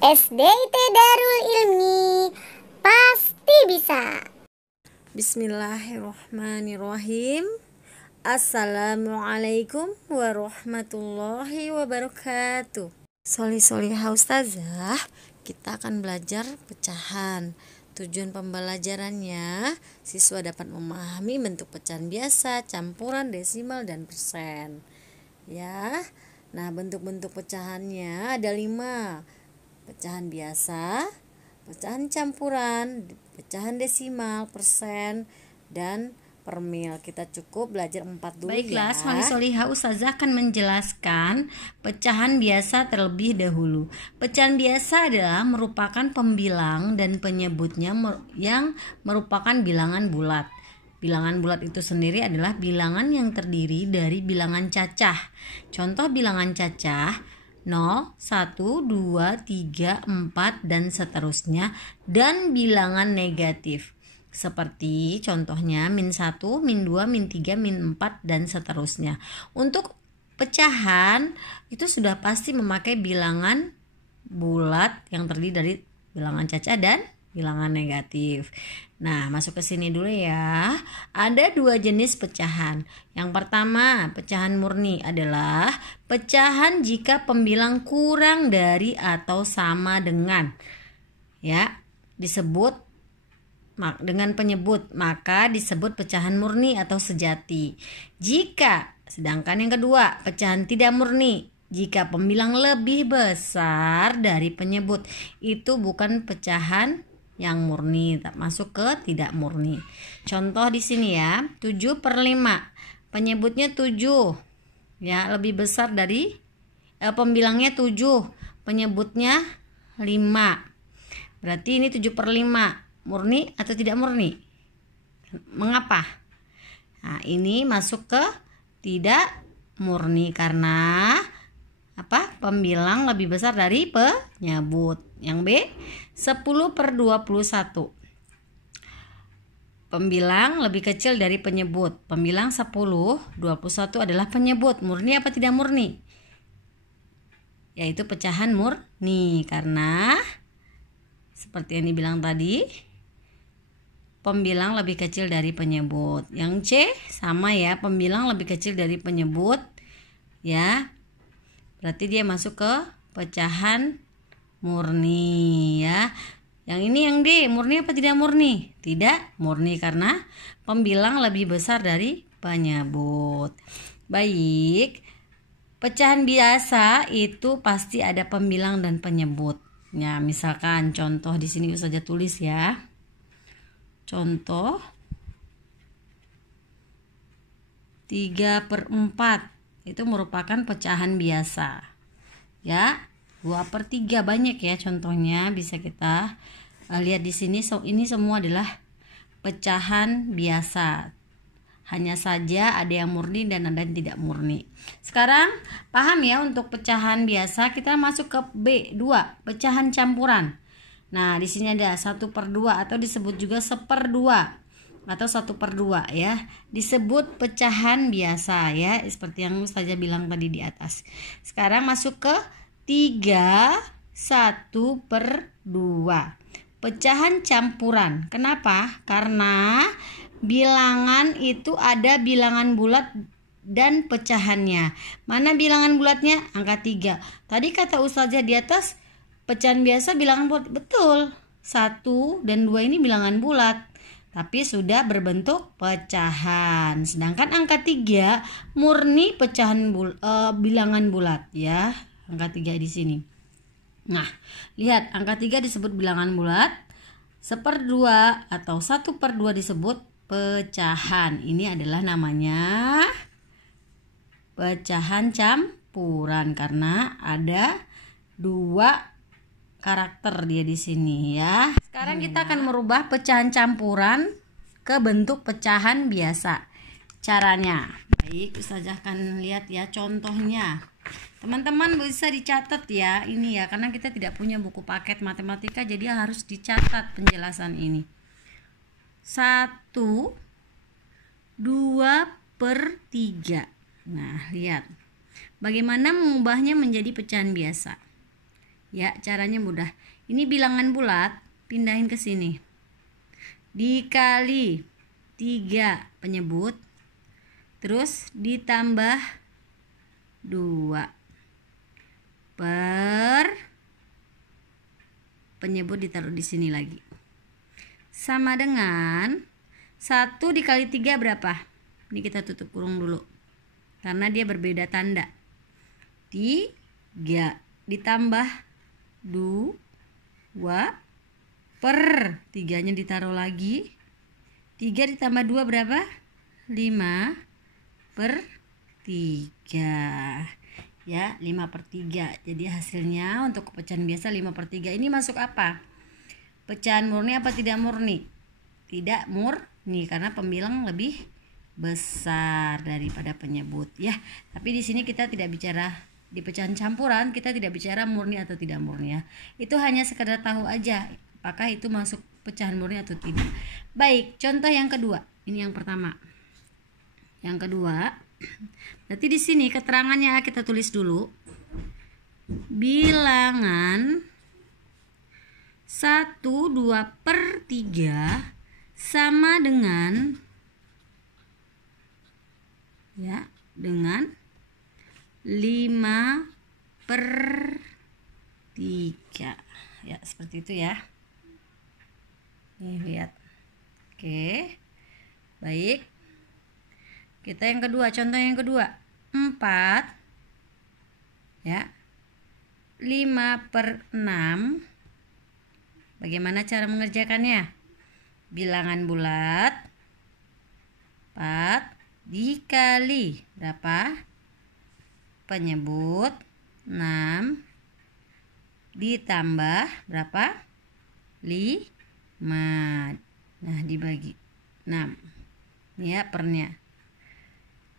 SDIT Darul Ilmi pasti bisa. Bismillahirrahmanirrahim. Assalamualaikum warahmatullahi wabarakatuh. Solihah Ustazah, kita akan belajar pecahan. Tujuan pembelajarannya, siswa dapat memahami bentuk pecahan biasa, campuran, desimal, dan persen. Ya, nah bentuk-bentuk pecahannya ada 5. Pecahan biasa, pecahan campuran, pecahan desimal, persen, dan per mil. Kita cukup belajar 4 dulu. Baiklah, solihah Ustazah akan menjelaskan pecahan biasa terlebih dahulu. Pecahan biasa adalah merupakan pembilang dan penyebutnya yang merupakan bilangan bulat. Bilangan bulat itu sendiri adalah bilangan yang terdiri dari bilangan cacah. Contoh bilangan cacah 0, 1, 2, 3, 4, dan seterusnya, dan bilangan negatif seperti contohnya min 1, min 2, min 3, min 4, dan seterusnya. Untuk pecahan itu sudah pasti memakai bilangan bulat yang terdiri dari bilangan cacah dan bilangan negatif. Nah, masuk ke sini dulu ya. Ada 2 jenis pecahan. Yang pertama, pecahan murni adalah pecahan jika pembilang kurang dari atau sama dengan, ya, disebut dengan penyebut, maka disebut pecahan murni atau sejati. Sedangkan yang kedua, pecahan tidak murni. Jika pembilang lebih besar dari penyebut, itu bukan pecahan yang murni, masuk ke tidak murni. Contoh di sini ya, 7/5. Penyebutnya 7. Ya, lebih besar dari pembilangnya 7, penyebutnya 5. Berarti ini 7/5. Murni atau tidak murni? Mengapa? Nah, ini masuk ke tidak murni karena apa? Pembilang lebih besar dari penyebut. Yang B, 10/21. Pembilang lebih kecil dari penyebut. Pembilang 10, 21 adalah penyebut. Murni apa tidak murni? Yaitu pecahan murni karena seperti yang dibilang tadi, pembilang lebih kecil dari penyebut. Yang C sama ya, pembilang lebih kecil dari penyebut. Ya. Berarti dia masuk ke pecahan murni ya. Yang ini yang D, murni apa tidak murni? Tidak murni karena pembilang lebih besar dari penyebut. Baik. Pecahan biasa itu pasti ada pembilang dan penyebut. Ya, misalkan contoh di sini saja tulis ya. Contoh 3/4 itu merupakan pecahan biasa. Ya. 2/3 banyak ya contohnya, bisa kita lihat di sini. Ini semua adalah pecahan biasa. Hanya saja ada yang murni dan ada yang tidak murni. Sekarang paham ya, untuk pecahan biasa kita masuk ke B2, pecahan campuran. Nah, di sini ada 1/2 atau disebut juga 1/2 atau 1/2 ya. Disebut pecahan biasa ya, seperti yang Ustazah bilang tadi di atas. Sekarang masuk ke 3, 1/2. Pecahan campuran. Kenapa? Karena bilangan itu ada bilangan bulat dan pecahannya. Mana bilangan bulatnya? Angka 3. Tadi kata Ustazah di atas, pecahan biasa bilangan bulat. Betul. 1 dan 2 ini bilangan bulat, tapi sudah berbentuk pecahan. Sedangkan angka 3 murni pecahan bilangan bulat ya. Angka 3 di sini. Nah, lihat angka 3 disebut bilangan bulat, 1/2 atau 1/2 disebut pecahan. Ini adalah namanya pecahan campuran karena ada 2 karakter dia di sini ya. Sekarang kita akan merubah pecahan campuran ke bentuk pecahan biasa. Caranya, baik, Ustazah akan lihat ya contohnya. Teman-teman bisa dicatat ya ini ya, karena kita tidak punya buku paket matematika, jadi harus dicatat penjelasan ini. 1, 2/3. Nah, lihat bagaimana mengubahnya menjadi pecahan biasa. Ya, caranya mudah. Ini bilangan bulat, pindahin ke sini. Dikali 3 penyebut, terus ditambah 2 per penyebut ditaruh di sini lagi. Sama dengan 1 dikali 3 berapa? Ini kita tutup kurung dulu karena dia berbeda tanda. 3 ditambah 2 per 3-nya ditaruh lagi. 3 ditambah 2 berapa? 5 per 3. Ya, 5 per 3. Jadi hasilnya untuk pecahan biasa 5 per 3. Ini masuk apa? Pecahan murni apa tidak murni? Tidak murni karena pembilang lebih besar daripada penyebut ya. Tapi di sini kita tidak bicara di pecahan campuran, kita tidak bicara murni atau tidak murni ya. Itu hanya sekedar tahu aja apakah itu masuk pecahan murni atau tidak. Baik, contoh yang kedua. Ini yang pertama. Yang kedua, berarti di sini keterangannya kita tulis dulu. Bilangan 1, 2 per 3 sama dengan ya, dengan 5 per 3. Ya, seperti itu ya. Nih, lihat. Oke. Baik. Kita yang kedua, contoh yang kedua. 4 ya. 5 per 6. Bagaimana cara mengerjakannya? Bilangan bulat 4 dikali berapa? Penyebut 6 ditambah berapa? 5. Nah, dibagi 6. Ini ya pernya.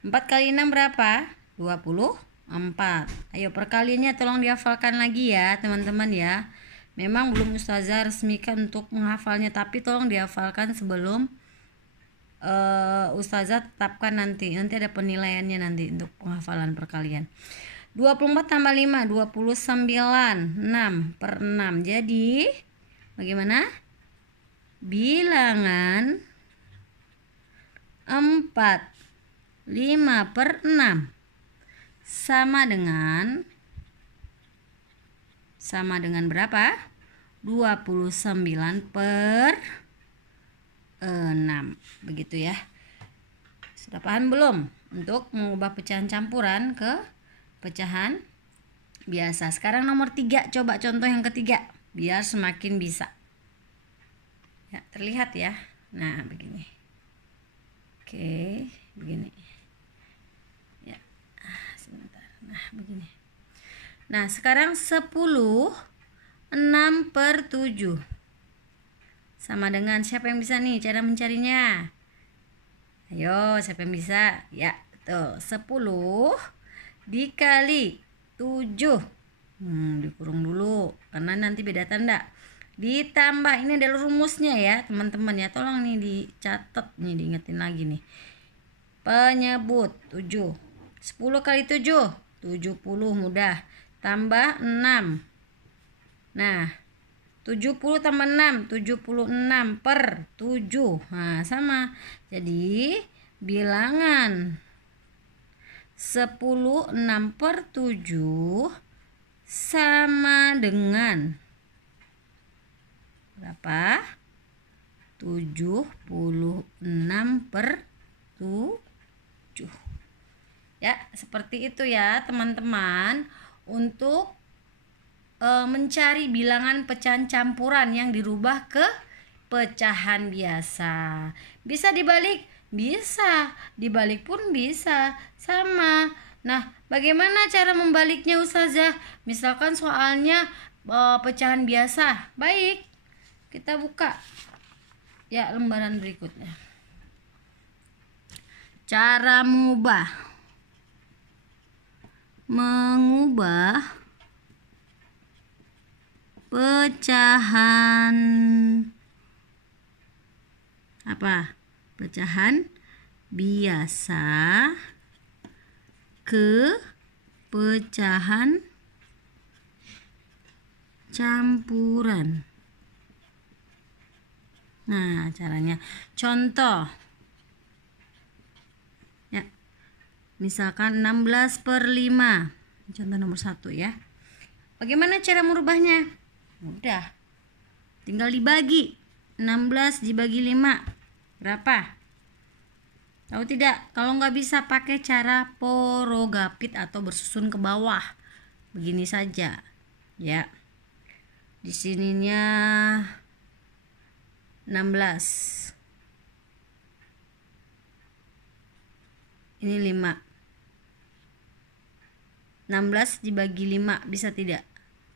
4 kali 6 berapa? 24. Ayo perkaliannya tolong dihafalkan lagi ya teman-teman ya. Memang belum Ustazah resmikan untuk menghafalnya, tapi tolong dihafalkan sebelum Ustazah tetapkan nanti ada penilaiannya nanti untuk penghafalan perkalian. 24 tambah 5 29. 6 per 6. Jadi bagaimana? Bilangan 4 5 per 6 sama dengan berapa? 29 per 6. Begitu ya. Sudah paham belum? Untuk mengubah pecahan campuran ke pecahan biasa. Sekarang nomor 3, coba contoh yang ketiga biar semakin bisa. Ya, terlihat ya. Nah, begini. Oke, begini. Ya. Sebentar. Nah, begini. Nah, sekarang 10 6 per 7 sama dengan siapa yang bisa nih cara mencarinya? Ayo, siapa yang bisa? Ya, tuh 10 dikali 7. Dikurung dulu karena nanti beda tanda. Ditambah, ini adalah rumusnya ya teman-teman ya. Tolong nih dicatat nih, diingetin lagi nih. Penyebut 7. 10 kali 7 70, mudah. Tambah 6. Nah, 70 tambah 6 76 per 7. Nah, sama. Jadi bilangan 10 6 per 7 sama dengan berapa? 76 per 7. Ya, seperti itu ya teman-teman. Untuk mencari bilangan pecahan campuran yang dirubah ke pecahan biasa. Bisa dibalik? Bisa. Dibalik pun bisa. Sama. Nah, bagaimana cara membaliknya Ustazah? Misalkan soalnya pecahan biasa. Baik. Kita buka ya lembaran berikutnya. Cara mengubah pecahan apa? Pecahan biasa ke pecahan campuran. Nah, caranya contoh ya, misalkan 16/5, contoh nomor 1 ya. Bagaimana cara merubahnya? Mudah, tinggal dibagi. 16 dibagi 5 berapa? Tahu tidak? Kalau nggak bisa pakai cara porogapit atau bersusun ke bawah, begini saja ya. Di sininya 16, ini 5. 16 dibagi 5 bisa tidak?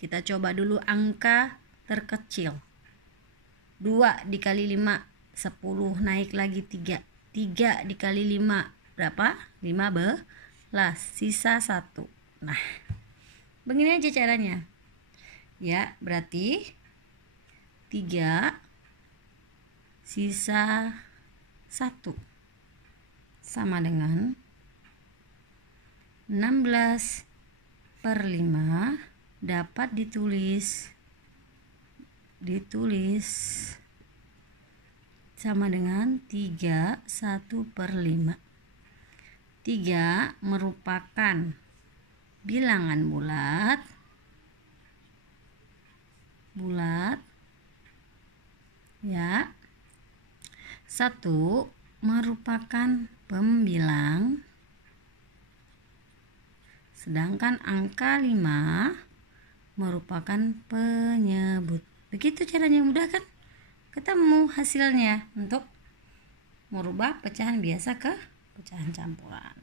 Kita coba dulu angka terkecil. 2 dikali 5 10, naik lagi 3. 3 dikali 5 berapa? 15, sisa 1. Nah, begini aja caranya ya. Berarti 3 sisa 1 sama dengan 16/5 dapat ditulis sama dengan 31/5. 3 merupakan bilangan bulat ya. 1 merupakan pembilang, sedangkan angka 5 merupakan penyebut. Begitu caranya, mudah kan? Ketemu hasilnya untuk merubah pecahan biasa ke pecahan campuran.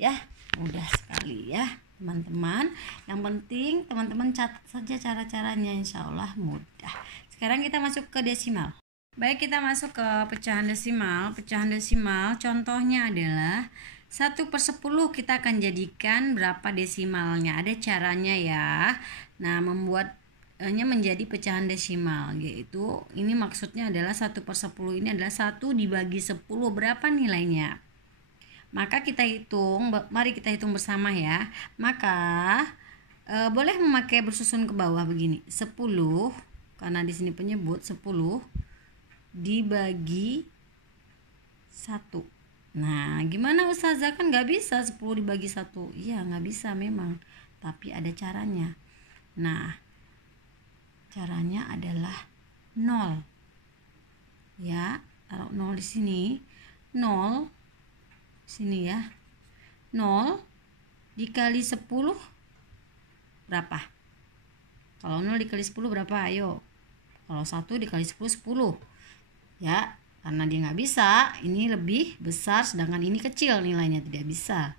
Ya, mudah sekali ya teman-teman. Yang penting teman-teman catat saja cara-caranya, insya Allah mudah. Sekarang kita masuk ke desimal. Baik, kita masuk ke pecahan desimal. Pecahan desimal contohnya adalah 1/10. Kita akan jadikan berapa desimalnya, ada caranya ya. Nah, membuatnya menjadi pecahan desimal, yaitu ini maksudnya adalah 1/10 ini adalah 1 dibagi 10, berapa nilainya? Maka kita hitung, mari kita hitung bersama ya. Maka boleh memakai bersusun ke bawah begini. 10, karena di sini penyebut, 10 dibagi 1. Nah, gimana Ustazah, kan nggak bisa 10 dibagi 1. Iya, nggak bisa memang, tapi ada caranya. Nah, caranya adalah 0 ya. Taruh 0 di sini. 0 sini ya. 0 dikali 10 berapa? Kalau 0 dikali 10 berapa? Ayo. Kalau 1 dikali 10 10 ya. Karena dia nggak bisa, ini lebih besar sedangkan ini kecil, nilainya tidak bisa.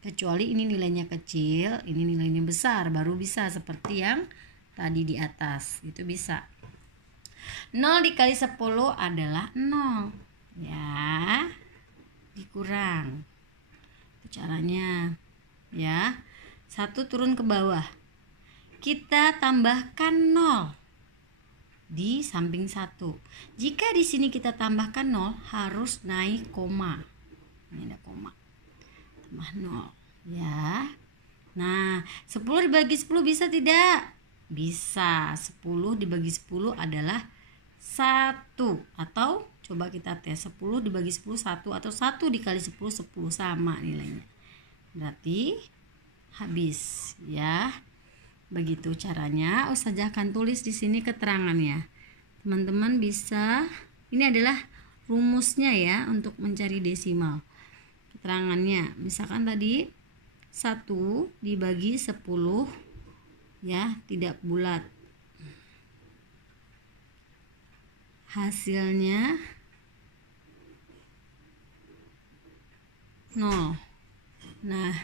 Kecuali ini nilainya kecil, ini nilainya besar, baru bisa seperti yang tadi di atas. Itu bisa. 0 dikali 10 adalah 0 ya. Dikurang. Itu caranya ya. 1 turun ke bawah. Kita tambahkan 0 di samping 1. Jika di sini kita tambahkan 0, harus naik koma. Ini ada koma. Tambah 0 ya. Nah, 10 dibagi 10 bisa tidak? Bisa. 10 dibagi 10 adalah 1. Atau coba kita tes, 10 dibagi 10 1, atau 1 dikali 10 10, sama nilainya. Berarti habis ya. Begitu caranya. Ustazah akan tulis di sini keterangannya. Teman-teman bisa, ini adalah rumusnya ya untuk mencari desimal. Keterangannya, misalkan tadi 1 dibagi 10 ya, tidak bulat. Hasilnya 0. Nah,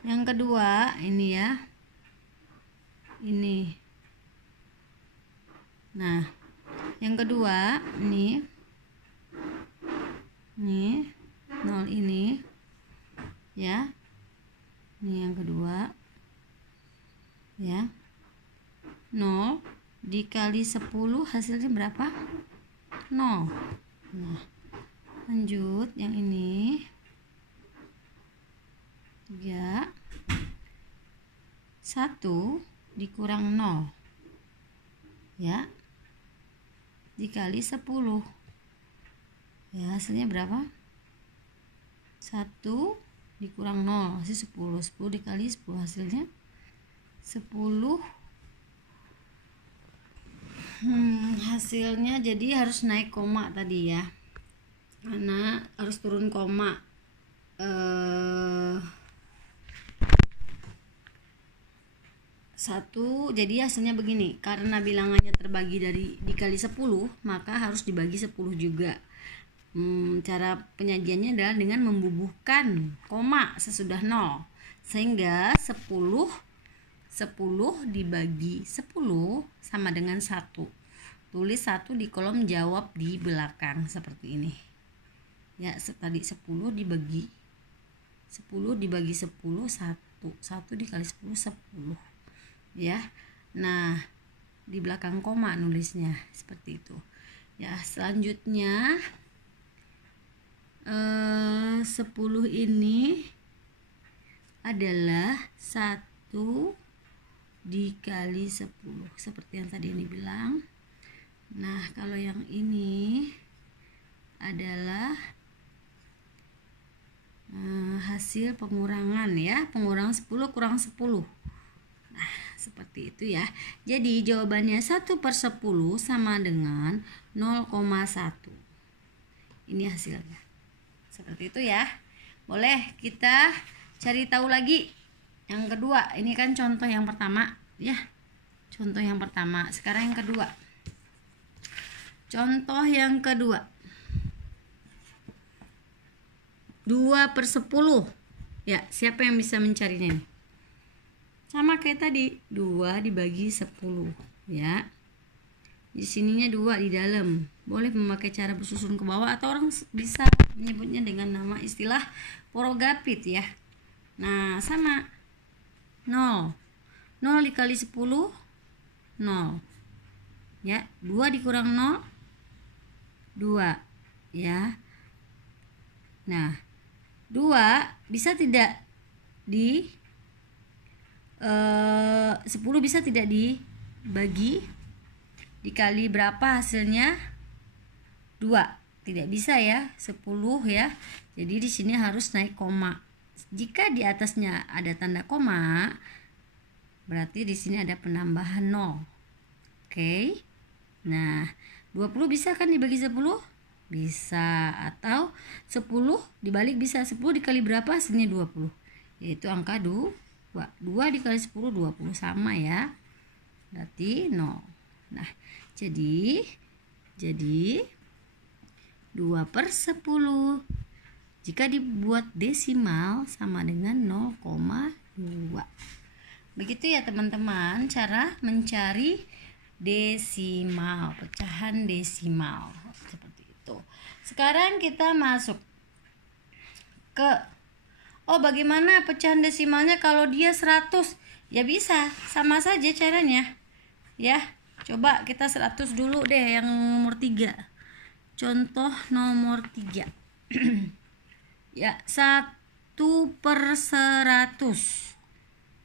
yang kedua ini ya. Ini. Nah, yang kedua ini 0 ini ya. Ini yang kedua ya. 0 dikali 10 hasilnya berapa? 0. Nah, lanjut yang ini 3. 1 dikurang 0 ya, dikali 10. Ya, hasilnya berapa? 1 dikurang 0 hasil 10. 10 dikali 10 hasilnya 10. Hasilnya jadi harus naik koma tadi ya, karena harus turun koma. 1, jadi hasilnya begini, karena bilangannya terbagi dari dikali 10, maka harus dibagi 10 juga. Cara penyajiannya adalah dengan membubuhkan koma sesudah 0, sehingga 10 dibagi 10 sama dengan 1. Tulis 1 di kolom jawab di belakang seperti ini ya. Tadi 10 dibagi 10 1 dikali 10 10 ya. Nah, di belakang koma nulisnya seperti itu ya. Selanjutnya 10 ini adalah 1 dikali 10 seperti yang tadi ini bilang. Nah, kalau yang ini adalah hasil pengurangan ya, pengurangan 10 kurang 10. Nah, seperti itu ya. Jadi jawabannya 1/10 sama dengan 0,1. Ini hasilnya. Seperti itu ya. Boleh kita cari tahu lagi yang kedua. Ini kan contoh yang pertama ya. Contoh yang pertama. Sekarang yang kedua. Contoh yang kedua. 2/10. Ya, siapa yang bisa mencarinya nih? Sama kayak tadi, 2 dibagi 10 ya. Di sininya 2 di dalam. Boleh memakai cara bersusun ke bawah atau orang bisa menyebutnya dengan nama istilah porogapit ya. Nah, sama 0. 0 dikali 10 0. Ya, 2 dikurang 0 2 ya. Nah, 2 bisa tidak 10 bisa tidak dibagi dikali berapa hasilnya? 2. Tidak bisa ya, 10 ya. Jadi di sini harus naik koma. Jika di atasnya ada tanda koma, berarti di sini ada penambahan 0. Oke. Nah, 20 bisa kan dibagi 10? Bisa. Atau 10 dibalik bisa. 10 dikali berapa hasilnya 20? Yaitu angka 2. 2 dikali 10 20 sama ya. Berarti 0. Nah, jadi 2/10 jika dibuat desimal sama dengan 0,2. Begitu ya teman-teman cara mencari desimal, pecahan desimal seperti itu. Sekarang kita masuk ke bagaimana pecahan desimalnya kalau dia 100? Ya bisa, sama saja caranya. Ya, coba kita 100 dulu deh yang nomor 3. Contoh nomor 3. Ya, 1/100.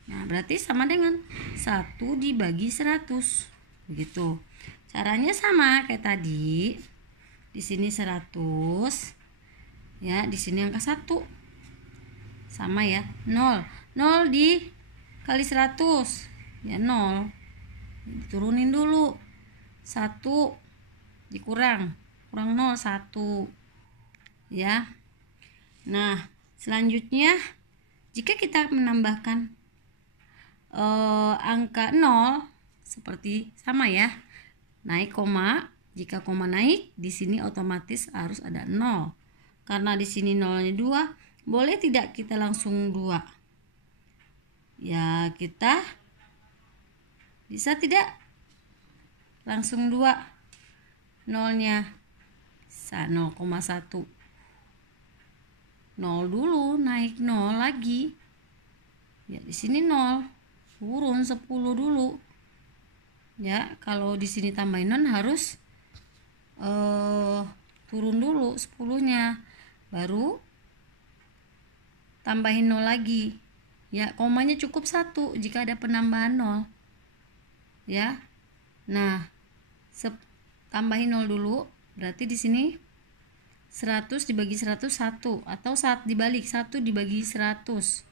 Nah, berarti sama dengan 1 dibagi 100. Begitu. Caranya sama kayak tadi. Di sini 100. Ya, di sini angka 1. Sama ya, 0. 0 dikali 100. Ya 0. Diturunin dulu. 1 dikurang 0 1. Ya. Nah, selanjutnya jika kita menambahkan angka 0 seperti sama ya. Naik koma. Jika koma naik, di sini otomatis harus ada 0. Karena di sini 0-nya 2, boleh tidak kita langsung 2? Ya, kita bisa tidak langsung 2 0-nya. 0,1. 0 dulu, naik 0 lagi. Ya, di sini 0. Turun 10 dulu. Ya, kalau di sini tambahin 0 harus turun dulu 10-nya. Baru tambahin 0 lagi. Ya, komanya cukup 1 jika ada penambahan 0. Ya. Nah, tambahin 0 dulu, berarti di sini 100 dibagi 100 1, atau saat dibalik 1 dibagi 100,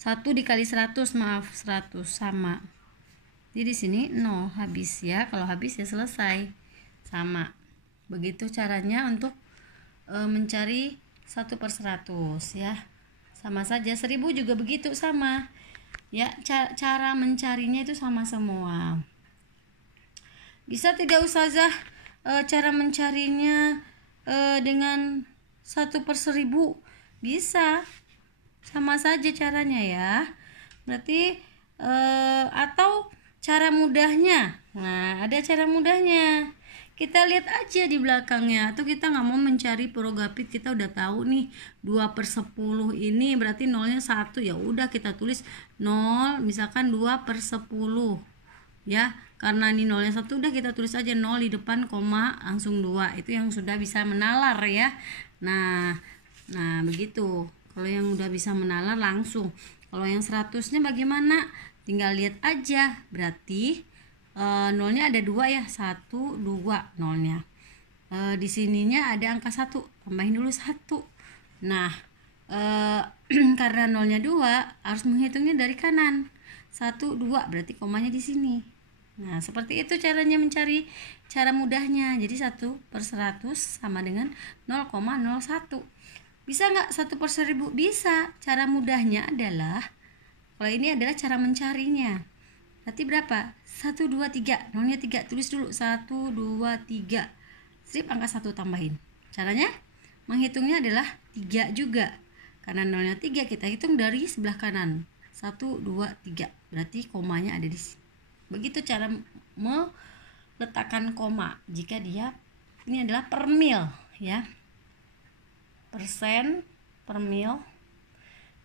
1 dikali 100, maaf 100 sama. Jadi di sini 0 habis ya. Kalau habis ya selesai, sama. Begitu caranya untuk mencari 1/100 ya. Sama saja. 1000 juga begitu, sama ya. Cara mencarinya itu sama semua. Bisa tidak Ustazah cara mencarinya dengan 1/1000? Bisa, sama saja caranya ya. Berarti atau cara mudahnya. Nah, ada cara mudahnya. Kita lihat aja di belakangnya. Atau kita nggak mau mencari Progapit, kita udah tahu nih 2/10 ini berarti nolnya 1. Ya udah kita tulis 0, misalkan 2/10 ya. Karena ini nolnya 1, udah kita tulis aja 0 di depan koma langsung 2. Itu yang sudah bisa menalar ya. Nah begitu. Kalau yang udah bisa menalar langsung. Kalau yang 100-nya bagaimana? Tinggal lihat aja. Berarti nolnya ada 2 ya. 1, 2 nolnya. Di sininya ada angka 1. Tambahin dulu 1. Nah, karena nolnya 2, harus menghitungnya dari kanan. 1, 2, berarti komanya di sini. Nah, seperti itu caranya mencari, cara mudahnya. Jadi 1/100 sama dengan 0,01. Bisa nggak 1/1000? Bisa. Cara mudahnya adalah, kalau ini adalah cara mencarinya. Berarti berapa? 1, 2, 3. Nolnya 3. Tulis dulu 1, 2, 3. Strip angka 1 tambahin. Caranya menghitungnya adalah 3 juga. Karena nolnya 3, kita hitung dari sebelah kanan. 1, 2, 3. Berarti komanya ada di sini. Begitu cara meletakkan koma jika dia ini adalah per mil ya. Persen per mil.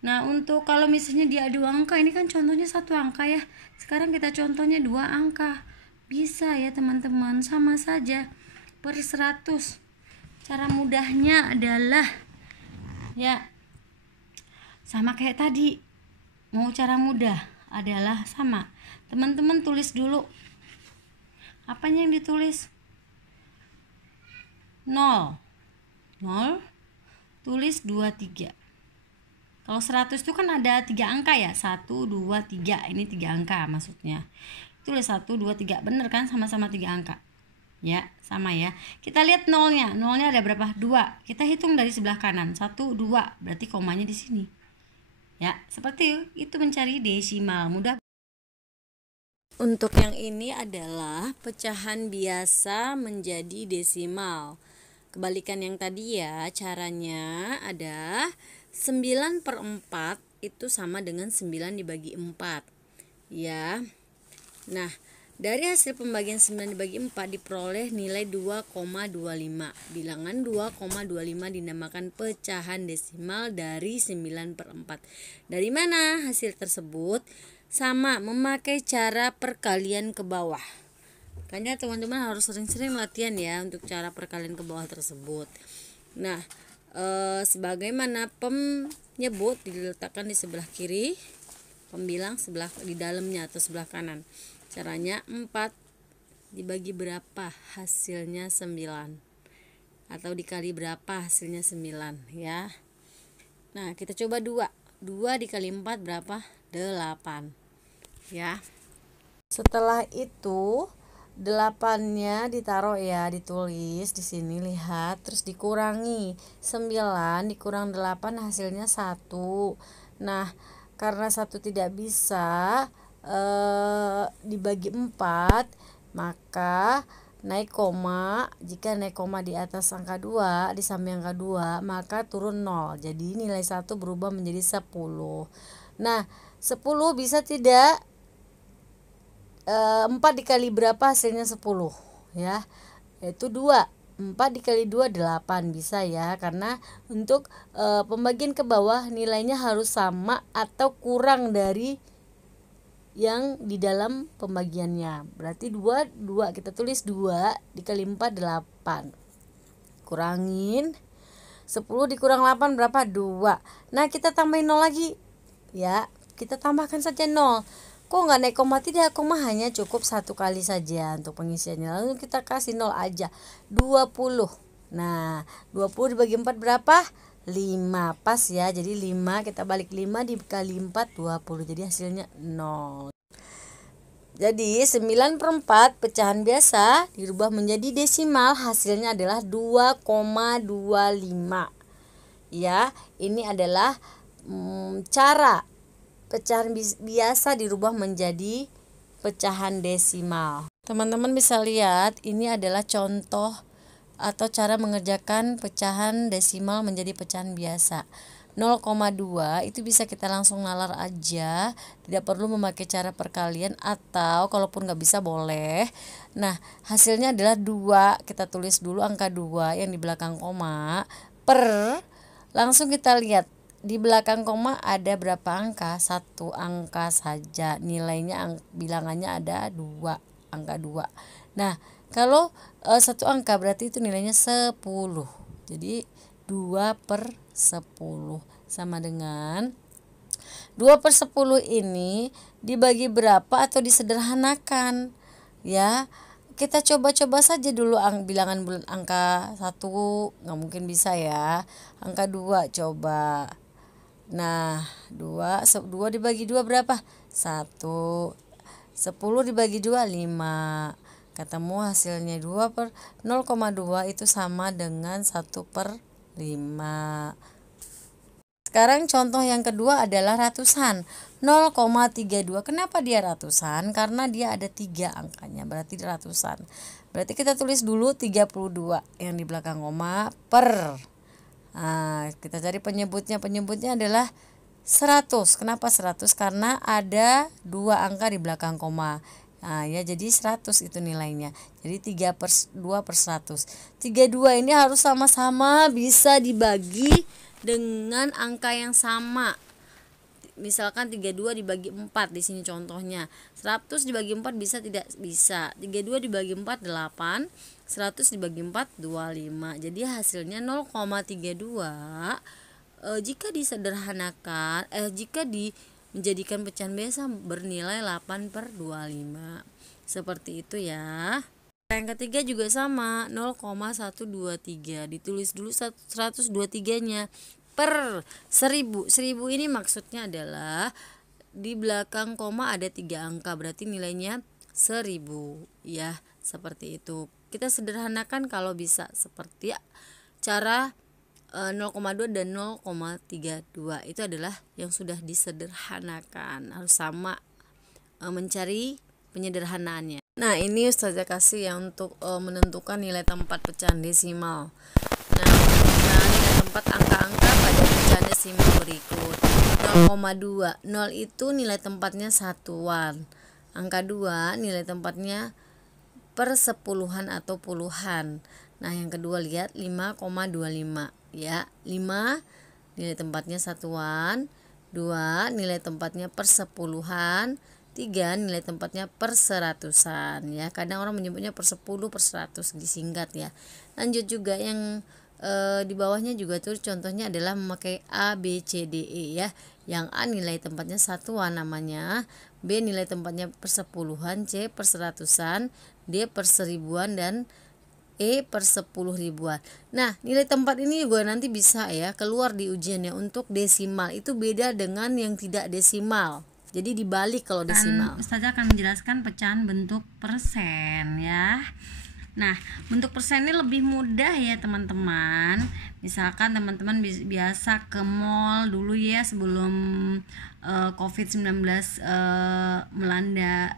Nah, untuk kalau misalnya dia 2 angka, ini kan contohnya 1 angka ya. Sekarang kita contohnya 2 angka. Bisa ya teman-teman, sama saja per 100. Cara mudahnya adalah ya sama kayak tadi. Mau cara mudah adalah sama. Teman-teman tulis dulu. Apanya yang ditulis? 0. Tulis 2, 3. Kalau 100 itu kan ada 3 angka ya. 1, 2, 3. Ini 3 angka maksudnya. Tulis 1, 2, 3. Bener kan? Sama-sama 3 angka. Ya, sama ya. Kita lihat nolnya. Nolnya ada berapa? 2. Kita hitung dari sebelah kanan. 1, 2. Berarti komanya di sini. Ya, seperti itu mencari desimal. Mudah. Untuk yang ini adalah pecahan biasa menjadi desimal. Kebalikan yang tadi ya, caranya ada 9/4 itu sama dengan 9 dibagi 4 ya. Nah, dari hasil pembagian 9 dibagi 4 diperoleh nilai 2,25. Bilangan 2,25 dinamakan pecahan desimal dari 9/4. Dari mana hasil tersebut? Sama, memakai cara perkalian ke bawah. Makanya teman-teman harus sering-sering latihan ya untuk cara perkalian ke bawah tersebut. Nah, sebagaimana penyebut diletakkan di sebelah kiri, pembilang sebelah di dalamnya atau sebelah kanan. Caranya 4 dibagi berapa hasilnya 9, atau dikali berapa hasilnya 9 ya. Nah, kita coba 2 dikali 4 berapa? 8 ya. Setelah itu 8-nya ditaruh ya, ditulis di sini, lihat, terus dikurangi 9 dikurang 8 hasilnya 1. Nah, karena 1 tidak bisa dibagi 4, maka naik koma. Jika naik koma di atas angka 2, di samping angka 2, maka turun 0. Jadi nilai 1 berubah menjadi 10. Nah, 10 bisa tidak 4 dikali berapa hasilnya 10 ya, yaitu 2. 4 dikali 2 8 bisa ya, karena untuk pembagian ke bawah nilainya harus sama atau kurang dari yang di dalam pembagiannya. Berarti 2 kita tulis 2 dikali 4 8. Kurangin 10 dikurang 8 berapa? 2. Nah, kita tambahin 0 lagi ya. Kita tambahkan saja 0. Kok nggak naik koma? Tidak, koma hanya cukup satu kali saja untuk pengisiannya. Lalu kita kasih 0 aja, 20. Nah, 20 dibagi 4 berapa? 5. Pas ya, jadi 5, kita balik 5 dikali 4, 20. Jadi hasilnya 0. Jadi 9/4 pecahan biasa dirubah menjadi desimal, hasilnya adalah 2,25. Ya, ini adalah cara pecahan biasa dirubah menjadi pecahan desimal. Teman-teman bisa lihat, ini adalah contoh atau cara mengerjakan pecahan desimal menjadi pecahan biasa. 0,2 itu bisa kita langsung nalar aja, tidak perlu memakai cara perkalian, atau kalaupun nggak bisa boleh. Nah, hasilnya adalah 2. Kita tulis dulu angka 2 yang di belakang koma per, langsung kita lihat di belakang koma ada berapa angka? 1 angka saja. Nilainya bilangannya ada 2, angka 2. Nah, kalau 1 angka berarti itu nilainya 10. Jadi 2/10 sama dengan 2/10 ini dibagi berapa atau disederhanakan ya. Kita coba-coba saja dulu bilangan bulan. Angka 1 nggak mungkin bisa ya. Angka 2 coba. Nah, 2 dibagi 2 berapa? 1. 10 dibagi 2 5. Ketemu hasilnya 0,2 itu sama dengan 1/5. Sekarang contoh yang kedua adalah ratusan. 0,32. Kenapa dia ratusan? Karena dia ada 3 angkanya, berarti ratusan. Berarti kita tulis dulu 32 yang di belakang koma per. Nah, kita cari penyebutnya. Penyebutnya adalah 100. Kenapa 100? Karena ada 2 angka di belakang koma. Nah, ya, jadi 100 itu nilainya. Jadi 2/100. 32 ini harus sama-sama bisa dibagi dengan angka yang sama. Misalkan 32 dibagi 4 di sini contohnya. 100 dibagi 4 bisa, tidak bisa. 32 dibagi 4 8. 100 dibagi 4 25. Jadi hasilnya 0,32 jika disederhanakan jika menjadikan pecahan biasa bernilai 8/25. Seperti itu ya. Yang ketiga juga sama, 0,123. Ditulis dulu 123-nya per 1000. 1000 ini maksudnya adalah di belakang koma ada 3 angka, berarti nilainya 1000 ya. Seperti itu. Kita sederhanakan kalau bisa seperti cara 0,2 dan 0,32 itu adalah yang sudah disederhanakan. Harus sama mencari penyederhanaannya. Nah, ini Ustazah kasih ya untuk menentukan nilai tempat pecahan desimal. Nah, nilai tempat angka-angka pada pecahan desimal berikut. 0,2. 0 itu nilai tempatnya satuan. Angka 2 nilai tempatnya persepuluhan atau puluhan. Nah, yang kedua lihat 5,25 ya. 5 nilai tempatnya satuan, 2 nilai tempatnya persepuluhan, 3 nilai tempatnya perseratusan ya. Kadang orang menyebutnya per10, per100 disingkat ya. Lanjut juga yang di bawahnya juga tuh contohnya adalah memakai A, B, C, D, E ya. Yang A nilai tempatnya satuan namanya, B nilai tempatnya persepuluhan, C perseratusan, D perseribuan, dan E per 10.000-an. Nah, nilai tempat ini juga nanti bisa ya keluar di ujiannya. Untuk desimal itu beda dengan yang tidak desimal. Jadi dibalik kalau desimal. Ustazah akan menjelaskan pecahan bentuk persen ya. Nah, bentuk persen ini lebih mudah ya teman-teman. Misalkan teman-teman biasa ke mall dulu ya sebelum COVID-19 melanda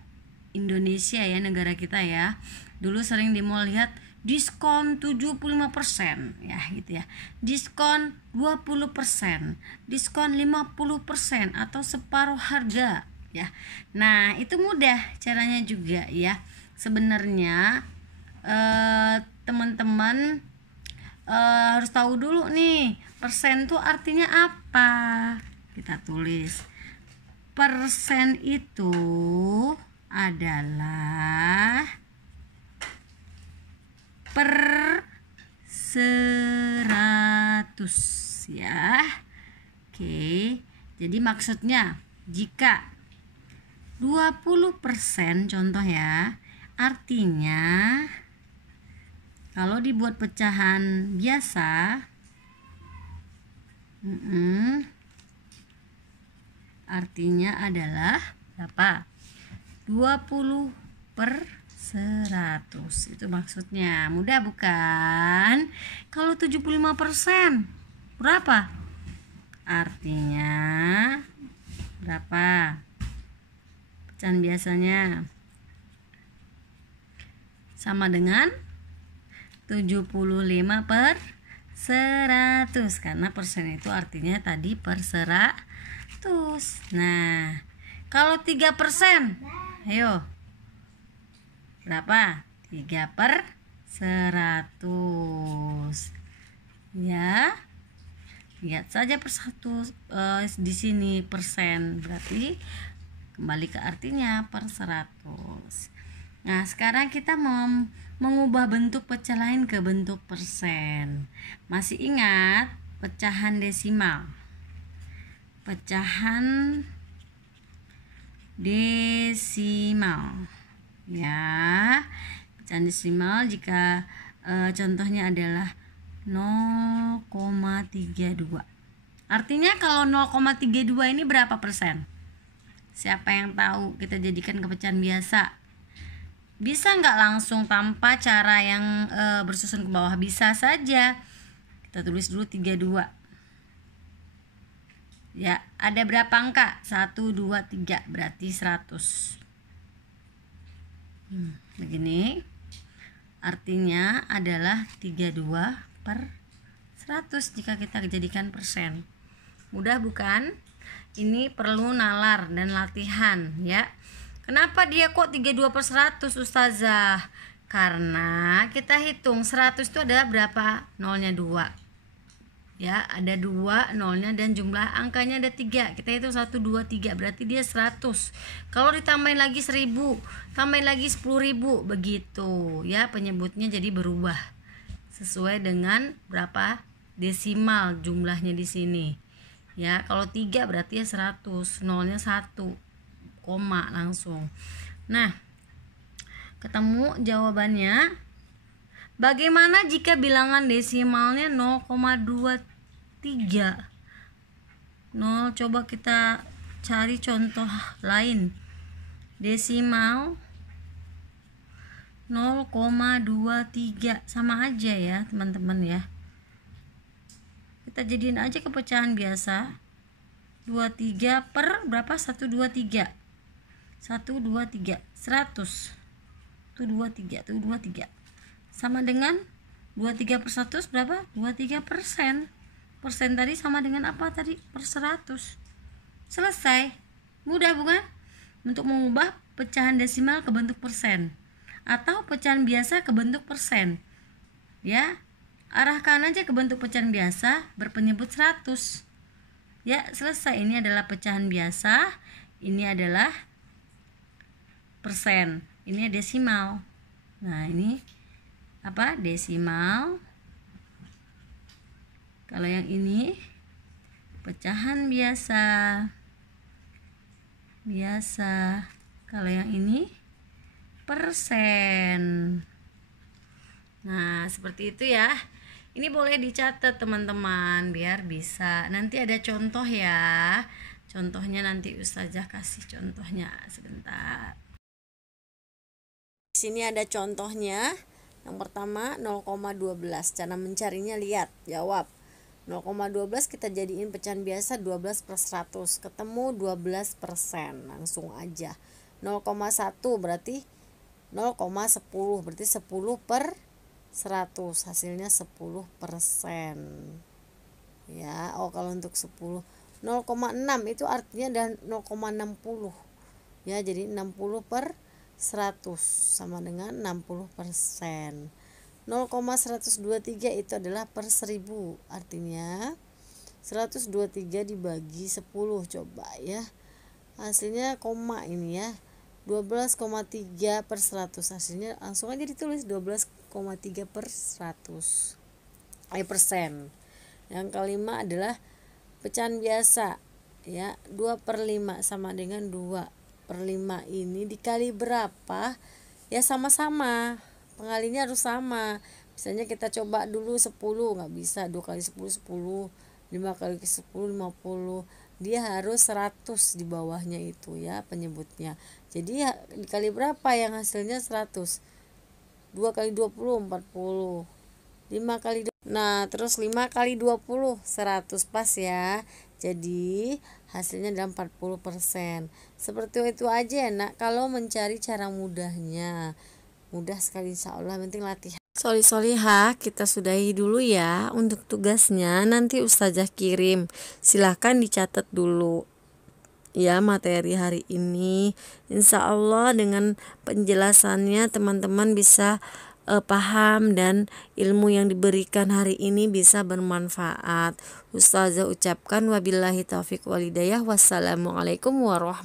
Indonesia ya, negara kita ya. Dulu sering di mall lihat diskon 75% ya gitu ya. Diskon 20%, diskon 50% atau separuh harga ya. Nah, itu mudah caranya juga ya. Sebenarnya teman-teman harus tahu dulu nih, persen tuh artinya apa. Kita tulis. Persen itu adalah per 100 ya. Oke. Jadi maksudnya jika 20% contoh ya. Artinya kalau dibuat pecahan biasa, artinya adalah berapa? 20 per 100. Itu maksudnya. Mudah bukan? Kalau 75% berapa? Artinya berapa? Pecahan biasanya sama dengan 75 per 100, karena persen itu artinya tadi per 100. Nah, kalau 3%, ayo berapa? 3 per 100. Ya, lihat saja per 100 di sini persen, berarti kembali ke artinya per 100. Nah, sekarang kita mau mengubah bentuk pecah lain ke bentuk persen. Masih ingat pecahan desimal? Pecahan desimal. Ya, pecahan desimal jika contohnya adalah 0,32. Artinya kalau 0,32 ini berapa persen? Siapa yang tahu? Kita jadikan ke pecahan biasa. Bisa nggak langsung tanpa cara yang bersusun ke bawah? Bisa saja. Kita tulis dulu 32. Ya, ada berapa angka? 1, 2, 3, berarti 100. Begini. Artinya adalah 32 per 100 jika kita jadikan persen. Mudah bukan? Ini perlu nalar dan latihan ya. Kenapa dia kok 32 per 100 Ustazah? Karena kita hitung 100 itu ada berapa? Nolnya 2. Ya, ada 2 nolnya dan jumlah angkanya ada 3. Kita hitung 1, 2, 3, berarti dia 100. Kalau ditambahin lagi 1000, tambahin lagi 10.000, begitu ya, penyebutnya jadi berubah sesuai dengan berapa desimal jumlahnya di sini. Ya, kalau 3 berarti ya 100, nolnya 1, koma langsung. Nah, ketemu jawabannya. Bagaimana jika bilangan desimalnya 0,23? 0, coba kita cari contoh lain. Desimal 0,23 sama aja ya teman-teman ya. Kita jadiin aja ke pecahan biasa. 23 per berapa? 123. 123 100. Tuh 23, tuh 23. Sama dengan 23 per 100 berapa? 23 persen. Persen tadi sama dengan apa tadi? Per 100. Selesai. Mudah bukan? Untuk mengubah pecahan desimal ke bentuk persen atau pecahan biasa ke bentuk persen. Ya, arahkan aja ke bentuk pecahan biasa berpenyebut 100. Ya, selesai. Ini adalah pecahan biasa, ini adalah persen, ini desimal. Nah, ini apa? Desimal. Kalau yang ini pecahan biasa. Kalau yang ini persen. Nah, seperti itu ya. Ini boleh dicatat teman-teman biar bisa. Nanti ada contoh ya. Contohnya nanti Ustazah kasih contohnya sebentar. Di sini ada contohnya. Yang pertama 0,12. Cara mencarinya lihat, jawab. 0,12 kita jadiin pecahan biasa 12 per 100. Ketemu 12%. Langsung aja. 0,1 berarti 0,10. Berarti 10 per 100. Hasilnya 10%. Ya, kalau untuk 10 0,6 itu artinya ada 0,60. Ya, jadi 60 per 100 sama dengan 60%. 0,123 itu adalah per 1000. Artinya 123 dibagi 10, coba ya. Hasilnya koma ini ya. 12,3 per 100. Hasilnya langsung aja ditulis 12,3 per 100. Persen. Yang kelima adalah pecahan biasa ya, 2 per 5 sama dengan 2. per 5 ini dikali berapa? Ya sama-sama, pengalinya harus sama. Misalnya kita coba dulu 10, nggak bisa. 2 kali 10 10, 5 kali 10 50. Dia harus 100 di bawahnya itu ya penyebutnya. Jadi ya, dikali berapa yang hasilnya 100? 2 kali 20 40. 5 kali Nah, terus 5 kali 20 100 pas ya. Jadi hasilnya adalah 40%. Seperti itu aja ya nak, kalau mencari cara mudahnya. Mudah sekali insya Allah, penting latihan. Solihah, kita sudahi dulu ya. Untuk tugasnya nanti Ustazah kirim. Silahkan dicatat dulu ya materi hari ini. Insya Allah dengan penjelasannya teman-teman bisa paham dan ilmu yang diberikan hari ini bisa bermanfaat. Ustazah ucapkan wabillahi taufiq walhidayah. Wassalamualaikum warahmatullahi wabarakatuh.